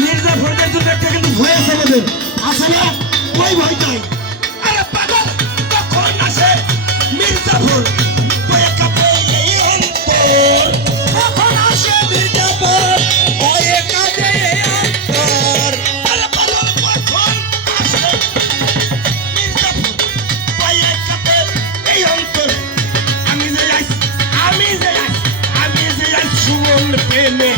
মির্জাফরের জন্য একটা কিন্তু ভয় আছে আমাদের, আছে না? ওই ভয়টাই। আরে পাগল, কখন আসে মির্জাফর? ভয়ে কাঁপে এই অন্তর। কখন আসে মির্জাফর? ভয়ে কাঁপে এই অন্তর। আরে পাগল, কখন আসে মির্জাফর? ভয়ে কাঁপে এই অন্তর। আমি যে আইস সুমন প্রেমে